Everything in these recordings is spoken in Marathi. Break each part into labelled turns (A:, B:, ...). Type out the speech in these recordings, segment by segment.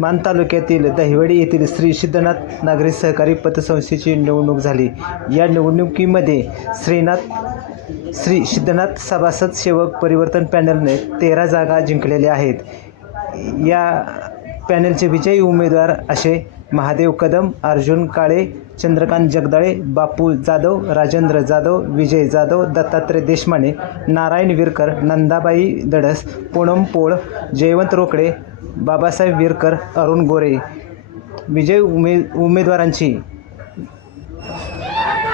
A: मान तालुक्यातील दहिवडी येथील श्री सिद्धनाथ नागरी सहकारी पतसंस्थेची निवडणूक झाली. या निवडणुकीमध्ये श्रीनाथ श्री सिद्धनाथ सभासद सेवक परिवर्तन पॅनलने तेरा जागा जिंकलेल्या आहेत. या पॅनलचे विजयी उमेदवार असे महादेव कदम अर्जुन काळे चंद्रकांत जगदाळे बापू जाधव राजेंद्र जाधव विजय जाधव दत्तात्रय देशमाने नारायण विरकर नंदाबाई दडस पूनम पोळ जयवंत रोकडे बाबासाहेब विरकर अरुण गोरे विजय उमे उमेदवारांची.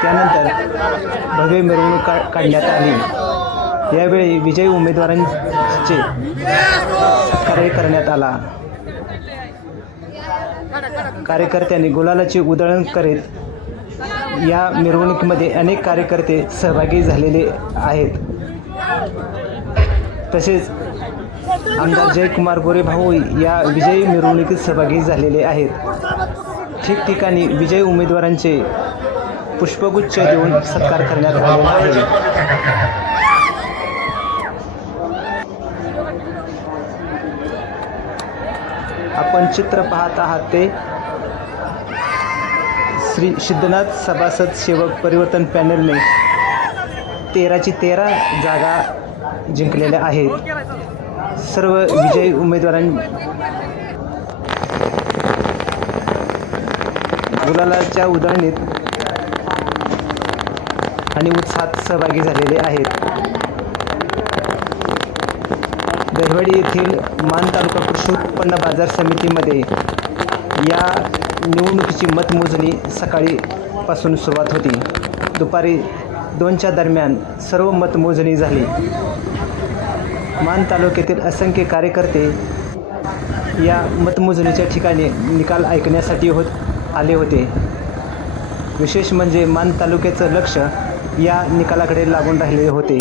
A: त्यानंतर भव्य मिरवणूक का काढण्यात आली. यावेळी विजयी उमेदवारांचे सत्कार करण्यात आला. कार्यकर्त्यांनी गुलालाची उधळण करीत या मिरवणुकीमध्ये अनेक कार्यकर्ते सहभागी झालेले आहेत. तसेच आमदार जयकुमार गोरे भाऊ या विजयी मिरवणुकीत सहभागी झालेले आहेत. ठिकठिकाणी विजयी उमेदवारांचे पुष्पगुच्छ देऊन सत्कार करण्यात आलेला आहे. आपण चित्र पाहत आहात ते श्री सिद्धनाथ सभासद सेवक परिवर्तन पॅनलने तेराची तेरा जागा जिंकलेल्या आहेत. सर्व विजयी उमेदवारां गुलालाच्या उधळणीत आणि उत्साहात सहभागी झालेले आहेत. दहिवडी येथील मान तालुका कृषी उत्पन्न बाजार समितीमध्ये या निवडणुकीची मतमोजणी सकाळीपासून सुरुवात होती. दुपारी दोनच्या दरम्यान सर्व मतमोजणी झाली. मान तालुक्यातील असंख्य कार्यकर्ते या मतमोजणीच्या ठिकाणी निकाल ऐकण्यासाठी होत आले होते. विशेष म्हणजे मान तालुक्याचं लक्ष या निकालाकडे लागून राहिलेले होते.